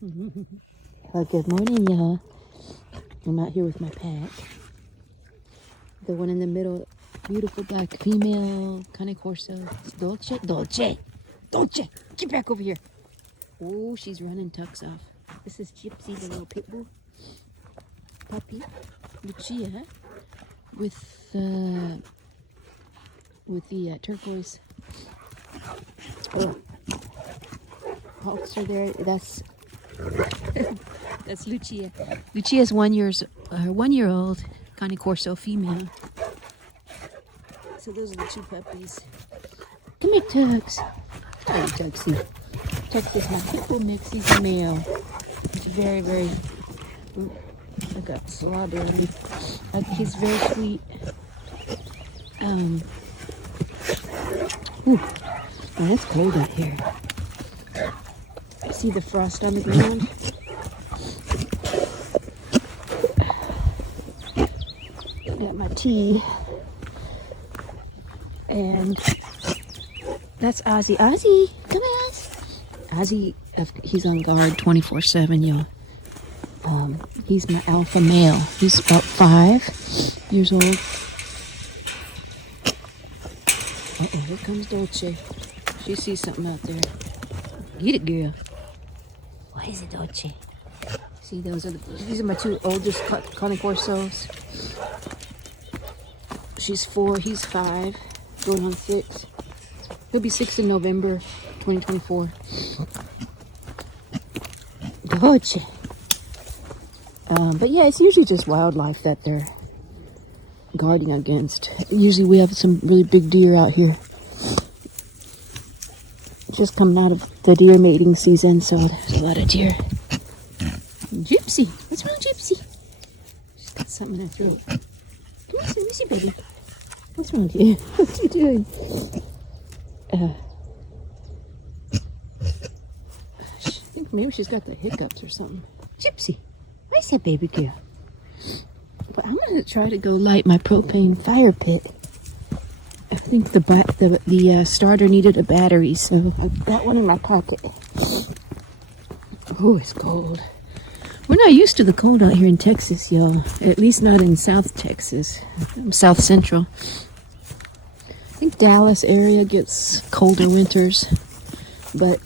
Well, good morning, y'all. I'm out here with my pack. The one in the middle, beautiful black female, Cane Corso. It's Dolce. Get back over here. Oh, she's running tucks off. This is Gypsy, the little pit bull puppy. Lucia with the turquoise. Oh, hawks are there. That's Lucia. Lucia's 1 year old Cane Corso female. So those are the two puppies. Come here, Tux. Hi, Tuxie. Tux is my pit bull mix. He's a male. He's very, very. I got slobbery. He's very sweet. Ooh, oh, it's cold out here. See the frost on the ground? Got my tea. And that's Ozzy. Ozzy, come on, Ozzy, he's on guard 24/7, y'all. He's my alpha male. He's about 5 years old. Uh-oh, here comes Dolce. She sees something out there. Get it, girl. What is it, Dolce? See, these are my two oldest Cane Corsos. She's 4, he's 5, going on 6. He'll be 6 in November 2024. Dolce. But yeah, it's usually just wildlife that they're guarding against. Usually we have some really big deer out here. Just coming out of the deer mating season, so there's a lot of deer. Gypsy! What's wrong, Gypsy? She's got something in her throat. Come on, let me see, baby. What's wrong with you? What are you doing? I think maybe she's got the hiccups or something. Gypsy! Where's that baby girl? But I'm going to try to go light my propane fire pit. I think the starter needed a battery, so I've got one in my pocket. Oh, it's cold. We're not used to the cold out here in Texas, y'all. At least not in South Texas. South Central. I think Dallas area gets colder winters, but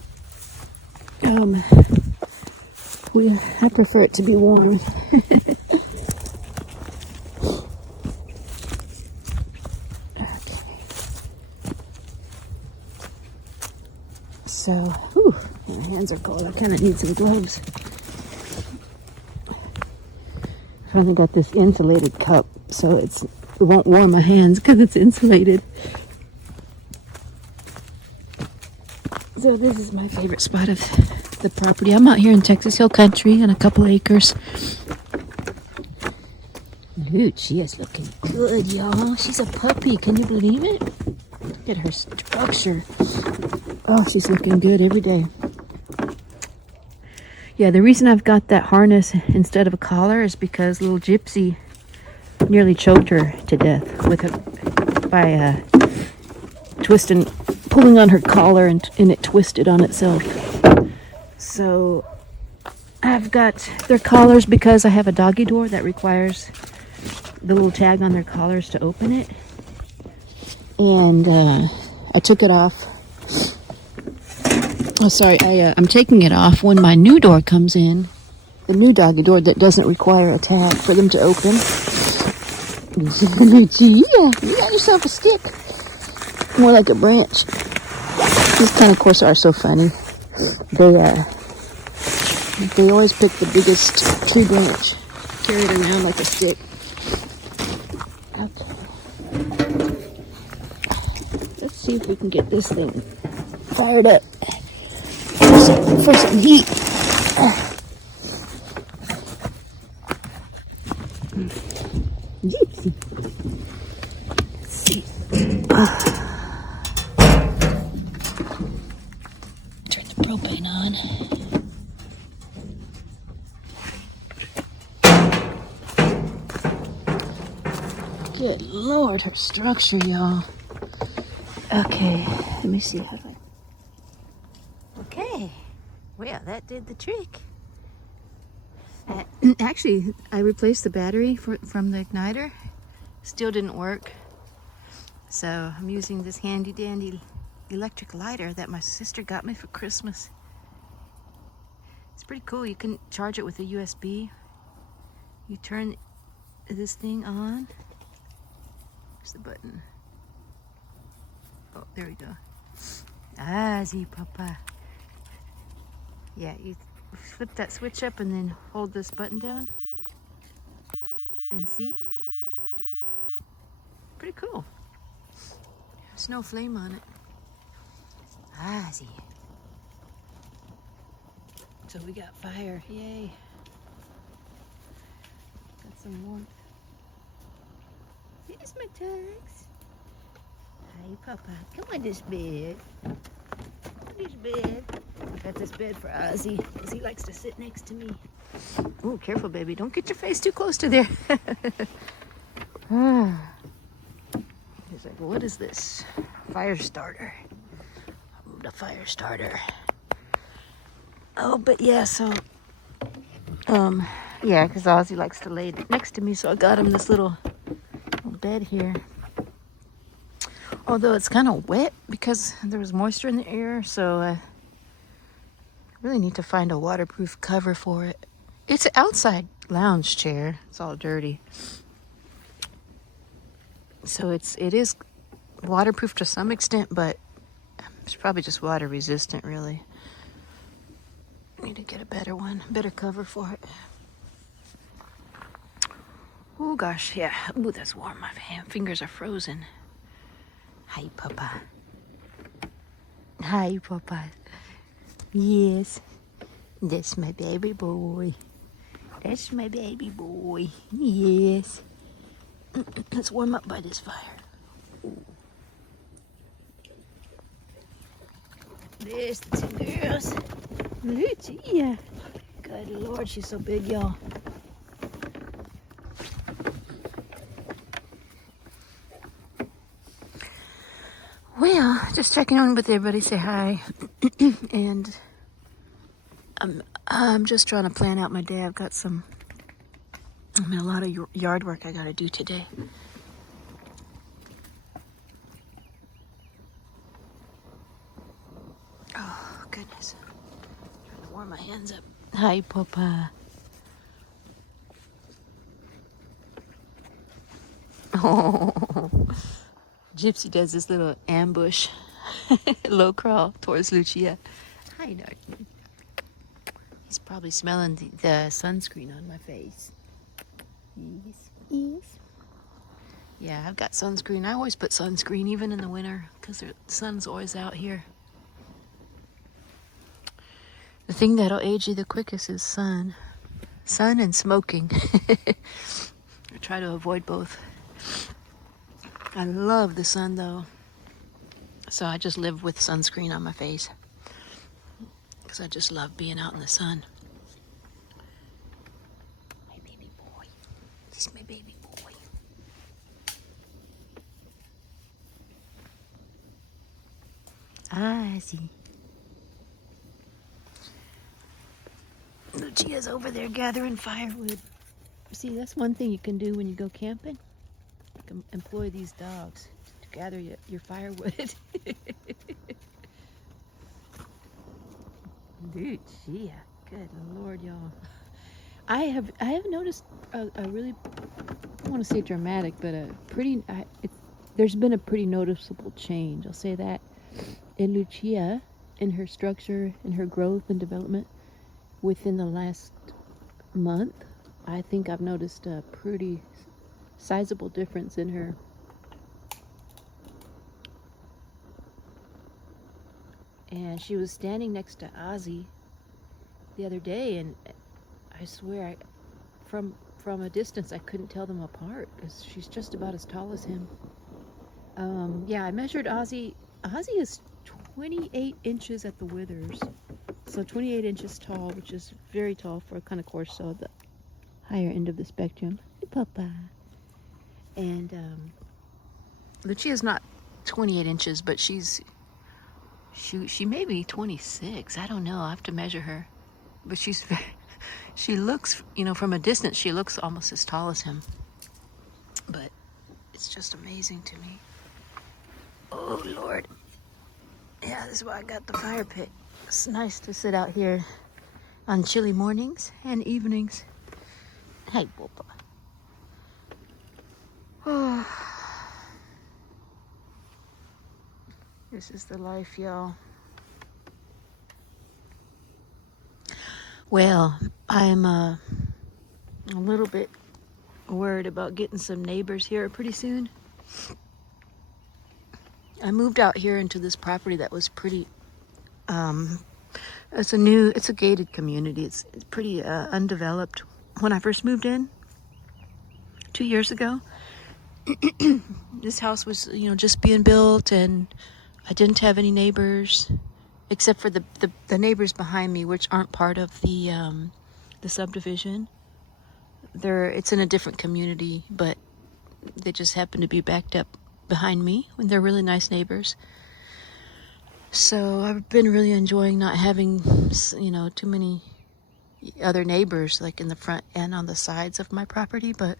I prefer it to be warm. So, whew, my hands are cold. I kind of need some gloves. Finally got this insulated cup, so it won't warm my hands because it's insulated. So this is my favorite spot of the property. I'm out here in Texas Hill Country on a couple acres. Dude, she is looking good, y'all. She's a puppy. Can you believe it? Look at her structure. Oh, she's looking good every day. Yeah, the reason I've got that harness instead of a collar is because little Gypsy nearly choked her to death by pulling on her collar, and it twisted on itself. So I've got their collars because I have a doggy door that requires the little tag on their collars to open it. And I took it off. Oh, sorry, I'm taking it off when my new door comes in. The new doggy door that doesn't require a tag for them to open. Yeah, you got yourself a stick. More like a branch. These Cane Corso are so funny. They always pick the biggest tree branch, carry it around like a stick. Okay. Let's see if we can get this thing fired up for some heat. Gypsy. Let's see. Turn the propane on. Good Lord, her structure, y'all. Okay, let me see how I... Okay, well, that did the trick. Actually, I replaced the battery from the igniter. Still didn't work. So I'm using this handy dandy electric lighter that my sister got me for Christmas. It's pretty cool. You can charge it with a USB. You turn this thing on. Where's the button? Oh, there we go. Ah, see, Papa. Yeah, you flip that switch up and then hold this button down. And see? Pretty cool. There's no flame on it. Ah, see. So we got fire. Yay. Got some warmth. Here's my tugs. Hi, Papa. Come on this bed. This bed. Got this bed for Ozzy because he likes to sit next to me. Oh, careful, baby. Don't get your face too close to there. He's like, what is this? Fire starter. The fire starter. Oh, but yeah, so yeah, because Ozzy likes to lay next to me, so I got him this little bed here. Although it's kind of wet because there was moisture in the air, so I really need to find a waterproof cover for it. It's an outside lounge chair. It's all dirty. So it is waterproof to some extent, but it's probably just water resistant, really. I need to get a better one, better cover for it. Oh gosh, yeah. Ooh, that's warm. My fingers are frozen. Hi, Papa. Hi, Papa. Yes. That's my baby boy. That's my baby boy. Yes. Let's warm up by this fire. Ooh. There's the two girls. Lucia. Good Lord, she's so big, y'all. Well, just checking on with everybody, say hi. And I'm just trying to plan out my day. I've got a lot of yard work I gotta do today. Oh, goodness. Trying to warm my hands up. Hi, Papa. Oh, Gypsy does this little ambush, low crawl towards Lucia. Hi, Darky. He's probably smelling the sunscreen on my face. Yes, yes. Yeah, I've got sunscreen. I always put sunscreen even in the winter because the sun's always out here. The thing that'll age you the quickest is sun. Sun and smoking. I try to avoid both. I love the sun though. So I just live with sunscreen on my face. Because I just love being out in the sun. My baby boy. This is my baby boy. I see. Lucia's over there gathering firewood. See, that's one thing you can do when you go camping. You can employ these dogs to gather your firewood. Lucia, good Lord, y'all. I have noticed a really, I don't want to say dramatic, but there's been a pretty noticeable change. I'll say that in Lucia, in her structure, in her growth and development. Within the last month, I think I've noticed a pretty sizable difference in her. And she was standing next to Ozzy the other day, and I swear, from a distance, I couldn't tell them apart because she's just about as tall as him. Yeah, I measured Ozzy. Ozzy is 28 inches at the withers. So 28 inches tall, which is very tall for a Cane Corso, the higher end of the spectrum. Hey, Papa. And Lucia's not 28 inches, but she may be 26. I don't know. I have to measure her. But she's She looks, you know, from a distance, she looks almost as tall as him. But it's just amazing to me. Oh, Lord. Yeah, this is why I got the fire pit. It's nice to sit out here on chilly mornings and evenings. Hey, Whoopa. Oh. This is the life, y'all. Well, I'm a little bit worried about getting some neighbors here pretty soon. I moved out here into this property that was pretty, it's a gated community. It's pretty undeveloped. When I first moved in 2 years ago, this house was, you know, just being built, and I didn't have any neighbors except for the neighbors behind me, which aren't part of the subdivision. It's in a different community, but they just happen to be backed up behind me, and they're really nice neighbors. So I've been really enjoying not having, you know, too many other neighbors, like in the front and on the sides of my property. But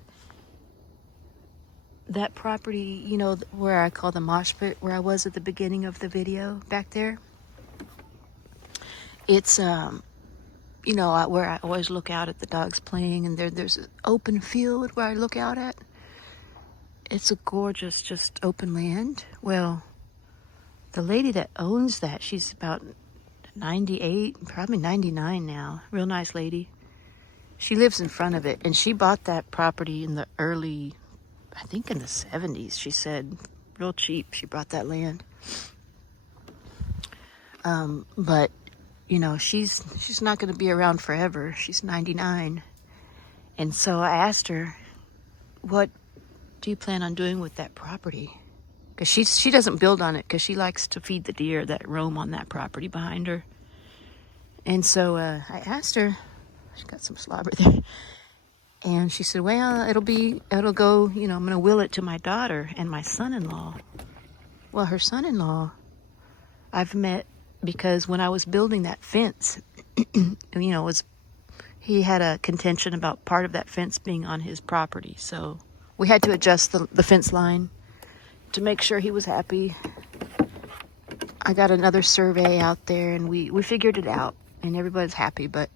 that property, you know, where I call the mosh pit, where I was at the beginning of the video back there, it's you know, where I always look out at the dogs playing, and there's an open field where I look out at. It's a gorgeous, just open land. Well, the lady that owns that, she's about 98, probably 99 now. Real nice lady. She lives in front of it, and she bought that property in the early, I think in the 70s, she said. Real cheap, she bought that land. But, you know, she's not going to be around forever. She's 99. And so I asked her, what do you plan on doing with that property? Because she doesn't build on it, because she likes to feed the deer that roam on that property behind her. And so I asked her, she got some slobber there, and she said, well, it'll go, you know, I'm going to will it to my daughter and my son-in-law. Well, her son-in-law I've met because when I was building that fence, you know, he had a contention about part of that fence being on his property. So we had to adjust the fence line to make sure he was happy. I got another survey out there, and we figured it out, and everybody's happy. But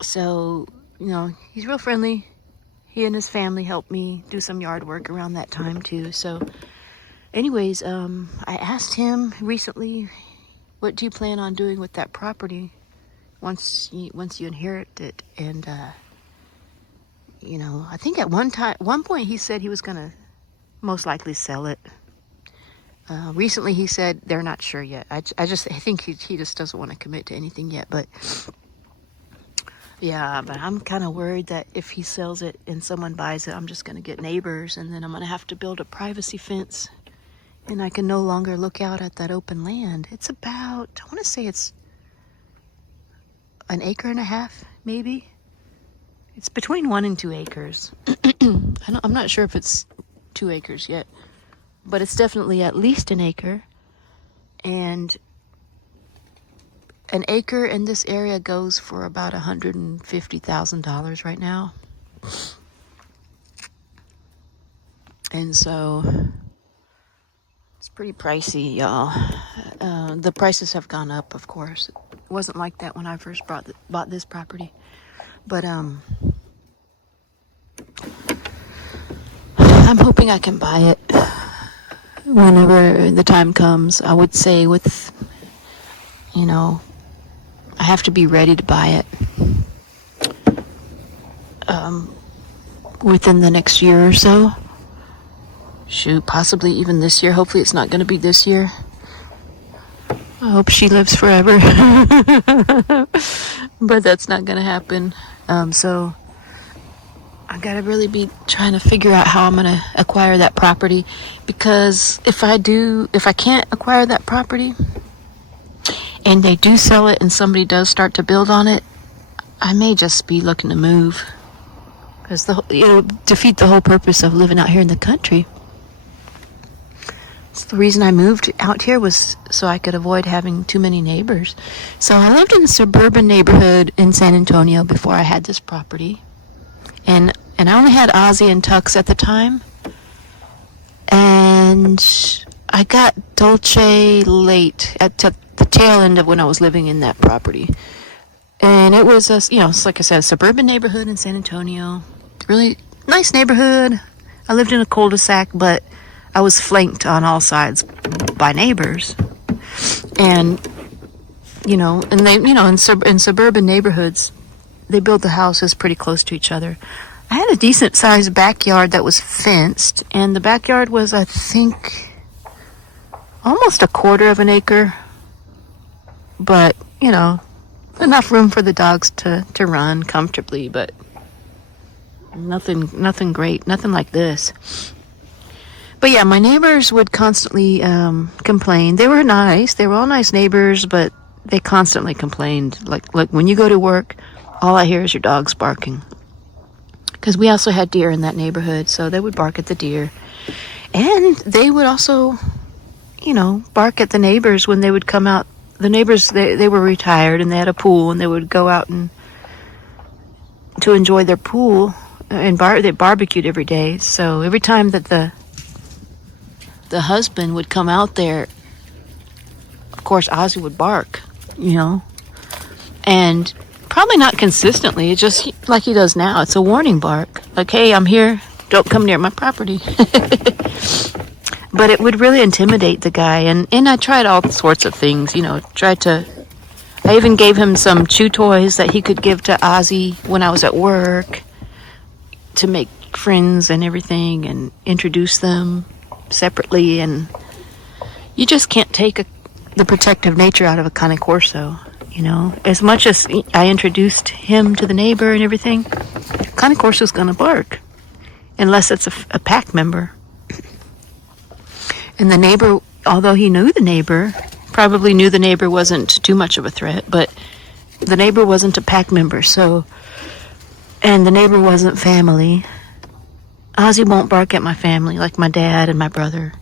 so, you know, he's real friendly. He and his family helped me do some yard work around that time too. So anyways, I asked him recently, what do you plan on doing with that property once you inherit it? And you know, I think at one point he said he was gonna most likely sell it. Recently he said they're not sure yet. I think he just doesn't want to commit to anything yet. But yeah, but I'm kind of worried that if he sells it and someone buys it, I'm just gonna get neighbors, and then I'm gonna have to build a privacy fence, and I can no longer look out at that open land. It's about, I want to say it's an acre and a half, maybe. It's between 1 and 2 acres. I'm not sure if it's 2 acres yet, but it's definitely at least an acre. And an acre in this area goes for about $150,000 right now. And so it's pretty pricey, y'all. The prices have gone up, of course. It wasn't like that when I first bought this property. But I'm hoping I can buy it whenever the time comes. I would say with, you know, I have to be ready to buy it within the next year or so. Shoot, possibly even this year. Hopefully it's not going to be this year. I hope she lives forever. But that's not going to happen. So I got to really be trying to figure out how I'm going to acquire that property. Because if I can't acquire that property and they do sell it and somebody does start to build on it, I may just be looking to move. Because it'll defeat the whole purpose of living out here in the country. So the reason I moved out here was so I could avoid having too many neighbors. So I lived in a suburban neighborhood in San Antonio before I had this property. And I only had Ozzy and Tux at the time. And I got Dolce late at the tail end of when I was living in that property. And it was it's like I said, a suburban neighborhood in San Antonio. Really nice neighborhood. I lived in a cul-de-sac, but I was flanked on all sides by neighbors. And, and they, in suburban neighborhoods, they build the houses pretty close to each other. I had a decent sized backyard that was fenced, and the backyard was, I think, almost a quarter of an acre. But, enough room for the dogs to run comfortably, but nothing great, nothing like this. But yeah, my neighbors would constantly complain. They were nice. They were all nice neighbors, but they constantly complained. Like when you go to work, all I hear is your dogs barking. Because we also had deer in that neighborhood, so they would bark at the deer. And they would also, bark at the neighbors when they would come out. The neighbors, they were retired, and they had a pool, and they would go out and to enjoy their pool. And they barbecued every day. So every time that the husband would come out there, of course, Ozzy would bark, and probably not consistently, just like he does now. It's a warning bark. Like, hey, I'm here. Don't come near my property. But it would really intimidate the guy. And I tried all sorts of things, I even gave him some chew toys that he could give to Ozzy when I was at work to make friends and everything and introduce them separately. And you just can't take the protective nature out of a Cane Corso. As much as I introduced him to the neighbor and everything, Cane Corso's gonna bark unless it's a pack member. And the neighbor, although he knew the neighbor, probably knew the neighbor wasn't too much of a threat, but the neighbor wasn't a pack member, and the neighbor wasn't family. Ozzy won't bark at my family like my dad and my brother.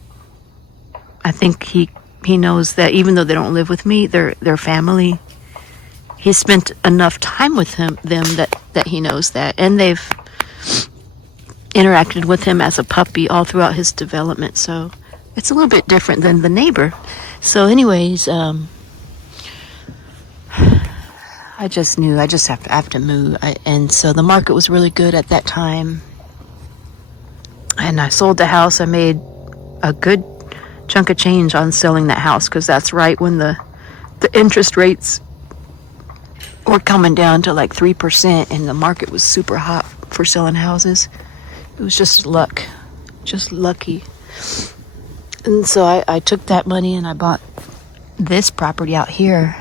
I think he knows that even though they don't live with me, they're family. He's spent enough time with them that he knows that. And they've interacted with him as a puppy all throughout his development. So it's a little bit different than the neighbor. So anyways, I just knew I just have to move. And so the market was really good at that time. And I sold the house. I made a good chunk of change on selling that house, because that's right when the interest rates were coming down to like 3%, and the market was super hot for selling houses. It was just lucky. And so I took that money and I bought this property out here,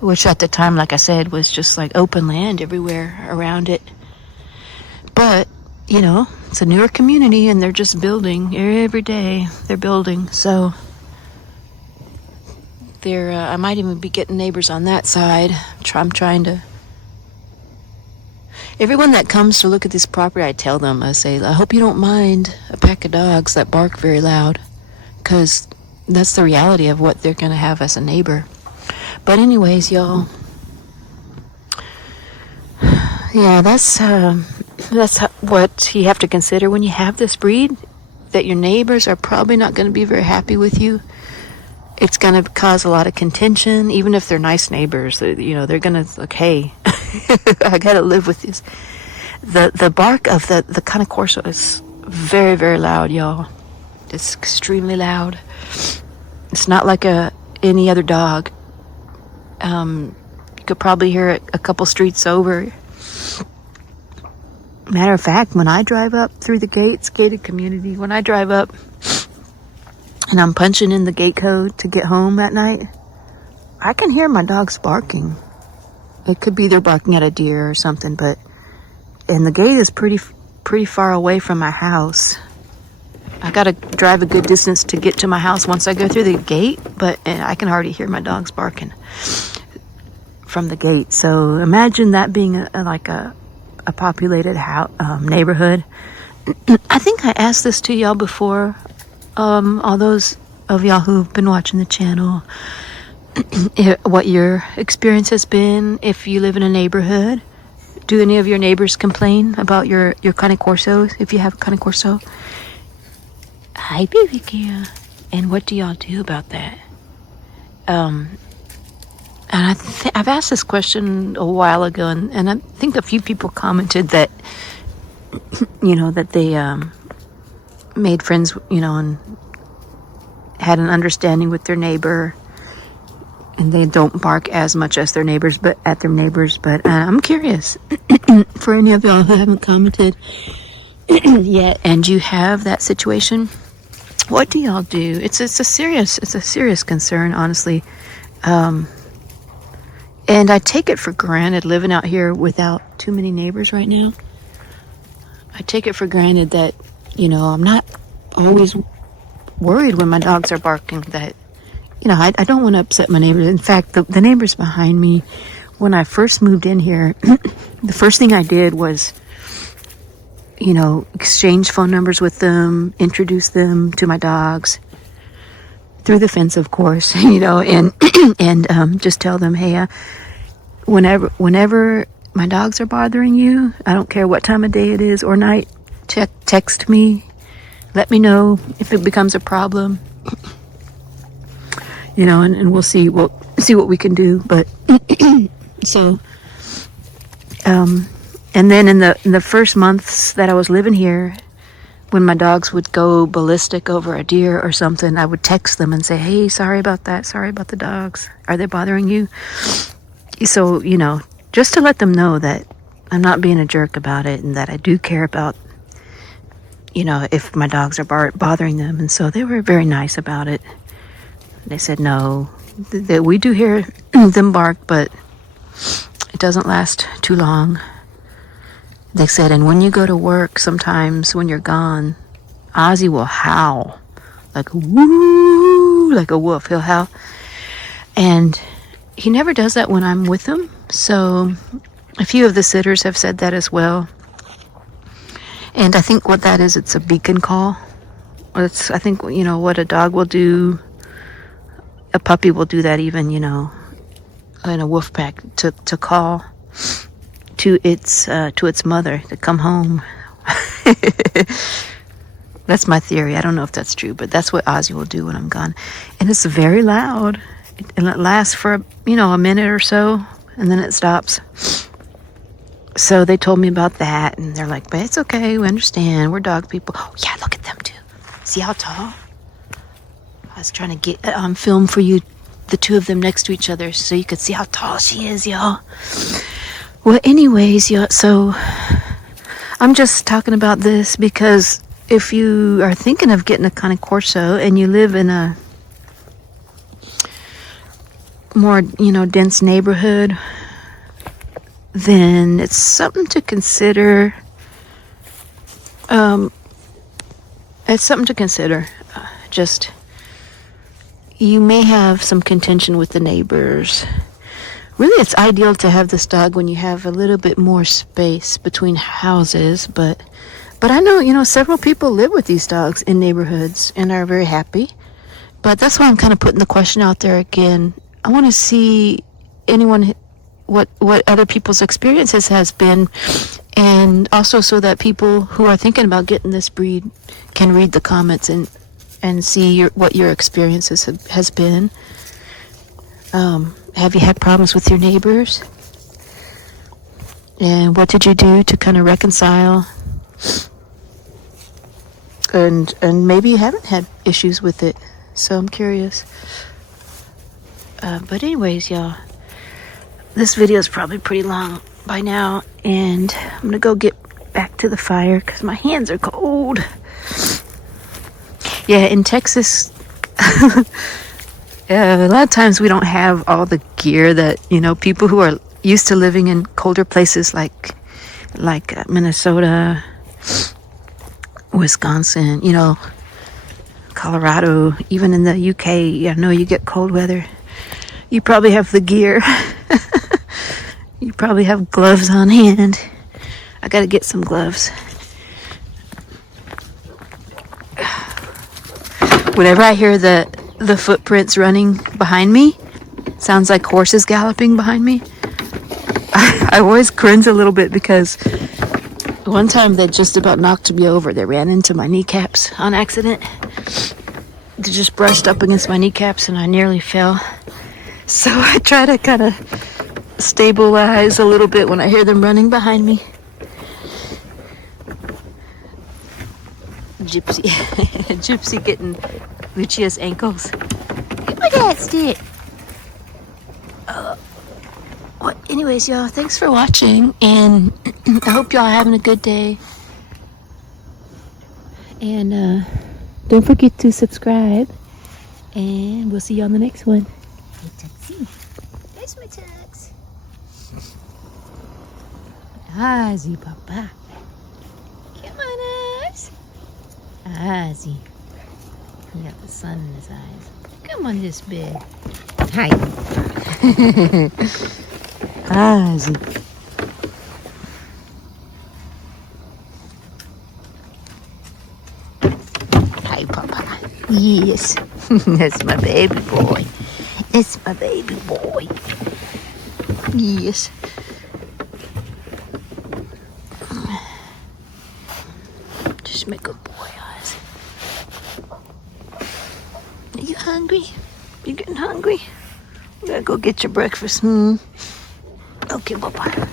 which at the time, like I said, was just like open land everywhere around it. But, it's a newer community, and they're just building every day. They're building. So I might even be getting neighbors on that side. I'm trying to. Everyone that comes to look at this property, I tell them, I say, I hope you don't mind a pack of dogs that bark very loud, because that's the reality of what they're going to have as a neighbor. But anyways, y'all, yeah, that's what you have to consider when you have this breed, that your neighbors are probably not going to be very happy with you. It's going to cause a lot of contention, even if they're nice neighbors. They're going to like, hey, I got to live with this. The bark of the Cane Corso is very, very loud, y'all. It's extremely loud. It's not like any other dog. You could probably hear it a couple streets over. Matter of fact, when I drive up through the gated community, when I drive up and I'm punching in the gate code to get home at night, I can hear my dogs barking. It could be they're barking at a deer or something, and the gate is pretty far away from my house. I gotta drive a good distance to get to my house once I go through the gate, and I can already hear my dogs barking from the gate. So imagine that being a populated neighborhood. I think I asked this to y'all before all those of y'all who've been watching the channel, what your experience has been if you live in a neighborhood. Do any of your neighbors complain about your Cane Corso, if you have a Cane Corso? Hi, baby Kia. And what do y'all do about that? And I've asked this question a while ago, and I think a few people commented that, you know, that they made friends, you know, and had an understanding with their neighbor, and they don't bark as much as their neighbors, but I'm curious for any of y'all who haven't commented yet, and you have that situation. What do y'all do? It's a serious concern, honestly. And I take it for granted living out here without too many neighbors right now. I take it for granted that, you know, I'm not always worried when my dogs are barking that, you know, I don't want to upset my neighbors. In fact, the neighbors behind me, when I first moved in here, the first thing I did was, you know, exchange phone numbers with them, introduce them to my dogs through the fence, of course, you know, and just tell them, hey, whenever my dogs are bothering you, I don't care what time of day it is or night, text me, let me know if it becomes a problem. You know, and we'll see what we can do. But so, and then in the first months that I was living here, when my dogs would go ballistic over a deer or something, I would text them and say, "Hey, sorry about that. Sorry about the dogs. Are they bothering you?" So, you know, just to let them know that I'm not being a jerk about it, and that I do care about, you know, if my dogs are bothering them. And so they were very nice about it. They said, no, that we do hear them bark, but it doesn't last too long. They said, and when you go to work, sometimes when you're gone, Ozzy will howl like woo, like a wolf. He'll howl, and he never does that when I'm with him. So a few of the sitters have said that as well. And I think what that is, it's a beacon call. I think, you know, what a dog will do, a puppy will do that even, you know, in a wolf pack, to call to its mother to come home. That's my theory. I don't know if that's true, but that's what Ozzy will do when I'm gone. And it's very loud, and it lasts for, you know, a minute or so, and then it stops. So they told me about that, and they're like, but it's okay, we understand, we're dog people. Oh yeah, look at them too. See how tall? I was trying to get on film for you, the two of them next to each other, so you could see how tall she is, y'all. Well, anyways, y'all, so I'm just talking about this because if you are thinking of getting a Cane Corso and you live in a more, you know, dense neighborhood, then it's something to consider. It's something to consider. Just, you may have some contention with the neighbors. Really, it's ideal to have this dog when you have a little bit more space between houses, but I know, you know, several people live with these dogs in neighborhoods and are very happy. But that's why I'm kind of putting the question out there again. I want to see what other people's experiences has been, and also so that people who are thinking about getting this breed can read the comments and see what your experiences has been. Have you had problems with your neighbors? And what did you do to kind of reconcile? And maybe you haven't had issues with it, so I'm curious. But anyways, y'all, this video is probably pretty long by now, and I'm gonna go get back to the fire because my hands are cold. Yeah, in Texas, a lot of times we don't have all the gear that, you know, people who are used to living in colder places like Minnesota, Wisconsin, you know, Colorado, even in the UK. I know you get cold weather. You probably have the gear. You probably have gloves on hand. I gotta get some gloves. Whenever I hear the footprints running behind me, sounds like horses galloping behind me, I always cringe a little bit because one time they just about knocked me over. They ran into my kneecaps on accident. They just brushed up against my kneecaps and I nearly fell. So I try to kind of stabilize a little bit when I hear them running behind me. Gypsy. Gypsy getting Lucia's ankles. Give me that stick. Well, anyways, y'all, thanks for watching, and I hope y'all are having a good day. And don't forget to subscribe, and we'll see you on the next one. Hey, Tuxie. There's my Tux. Ozzy, Papa. Come on, Oz. Ozzy. He got the sun in his eyes. Come on this bed. Hi. Ozzy. Hi, Papa. Yes. That's my baby boy. It's my baby boy. Yes. Just make a boy, Oz. Are you hungry? You getting hungry? You gotta go get your breakfast. Okay, bye-bye.